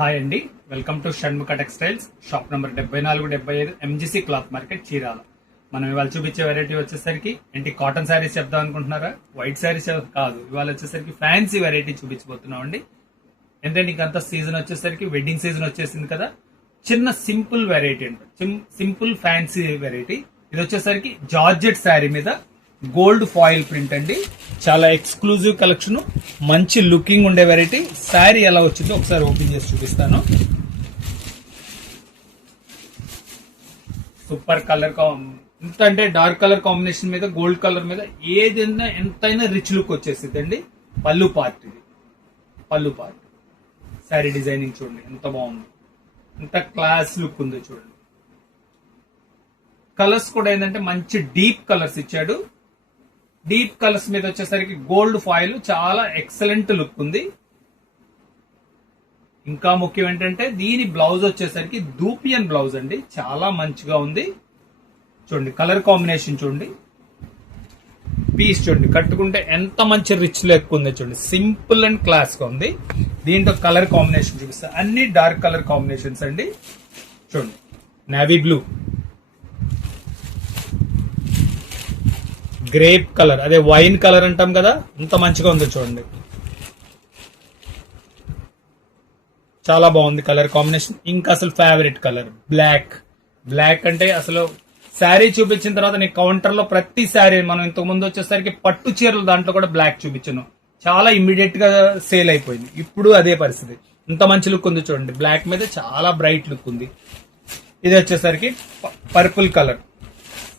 Hi అండి, welcome to Shanmukha textiles. Shop number 74-75 MGC cloth market, Chirala. మనం ఇవాళ చూపించే వెరైటీ వచ్చేసరికి ఏంటి, కాటన్ శారీస్ చెప్దాం అనుకుంటున్నారా? వైట్ శారీస్ కాదు, ఇవాళ వచ్చేసరికి ఫ్యాన్సీ వెరైటీ చూపించబోతున్నాం అండి. ఎందుకంటే ఇంకంతా సీజన్ వచ్చేసరికి వెడ్డింగ్ సీజన్ వచ్చేసింది కదా. చిన్న సింపుల్ వెరైటీ అండి, సింపుల్ ఫ్యాన్సీ వెరైటీ. ఇది వచ్చేసరికి జార్జెట్ శారీ మీద గోల్డ్ ఫాయిల్ ప్రింట్ అండి. చాలా ఎక్స్క్లూజివ్ కలెక్షన్, మంచి లుకింగ్ ఉండే వెరైటీ. శారీ ఎలా వచ్చిందో ఒకసారి ఓపెన్ చేసి చూపిస్తాను. సూపర్ కలర్, ఎంత అంటే డార్క్ కలర్ కాంబినేషన్ మీద గోల్డ్ కలర్ మీద ఏదైనా ఎంతైనా రిచ్ లుక్ వచ్చేసింది అండి. పళ్ళు పార్ట్, ఇది పళ్ళు పార్ట్. శారీ డిజైనింగ్ చూడండి ఎంత బాగుంది, ఎంత క్లాస్ లుక్ ఉందో చూడండి. కలర్స్ కూడా ఏంటంటే మంచి డీప్ కలర్స్ ఇచ్చాడు. డీప్ కలర్స్ మీద వచ్చేసరికి గోల్డ్ ఫాయిల్, చాలా ఎక్సలెంట్ లుక్ ఉంది. ఇంకా ముఖ్యం ఏంటంటే దీని బ్లౌజ్ వచ్చేసరికి దూపియన్ బ్లౌజ్ అండి, చాలా మంచిగా ఉంది. చూడండి కలర్ కాంబినేషన్ చూడండి, పీస్ చూడండి, కట్టుకుంటే ఎంత మంచి రిచ్ లుక్ ఉంది చూడండి. సింపుల్ అండ్ క్లాస్ గా ఉంది. దీంట్లో కలర్ కాంబినేషన్ చూపిస్తా, అన్ని డార్క్ కలర్ కాంబినేషన్స్ అండి. చూడండి నేవీ బ్లూ, గ్రేప్ కలర్, అదే వైన్ కలర్ అంటాం కదా, ఎంత మంచిగా ఉందో చూడండి. చాలా బాగుంది కలర్ కాంబినేషన్. ఇంకా అసలు ఫేవరెట్ కలర్ బ్లాక్. బ్లాక్ అంటే అసలు శారీ చూపించిన తర్వాత నేను కౌంటర్ లో ప్రతి శారీ, మనం ఇంతకు ముందు వచ్చేసరికి పట్టు చీరలు దాంట్లో కూడా బ్లాక్ చూపించాను, చాలా ఇమ్మీడియట్ గా సేల్ అయిపోయింది. ఇప్పుడు అదే పరిస్థితి. ఇంత మంచి లుక్ ఉంది చూడండి, బ్లాక్ మీద చాలా బ్రైట్ లుక్ ఉంది. ఇది వచ్చేసరికి పర్పుల్ కలర్,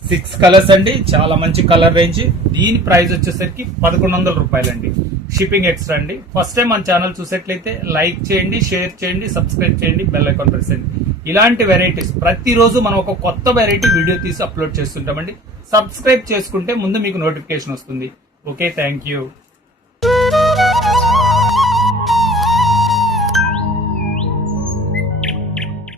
6 కలర్స్ అండి, చాలా మంచి కలర్ రేంజ్. దీని ప్రైస్ వచ్చేసరికి 1100 రూపాయలు అండి, షిప్పింగ్ ఎక్స్ట్రా అండి. ఫస్ట్ టైం మన ఛానల్ చూసేట్లయితే లైక్ చేయండి, షేర్ చేయండి, సబ్స్క్రైబ్ చేయండి, బెల్ ఐకాన్ ప్రెస్ చేయండి. ఇలాంటి వెరైటీస్ ప్రతిరోజు మనం ఒక కొత్త వెరైటీ వీడియో తీసి అప్లోడ్ చేస్తుంటామండి. సబ్స్క్రైబ్ చేసుకుంటే ముందు మీకు నోటిఫికేషన్ వస్తుంది. Okay, thank you.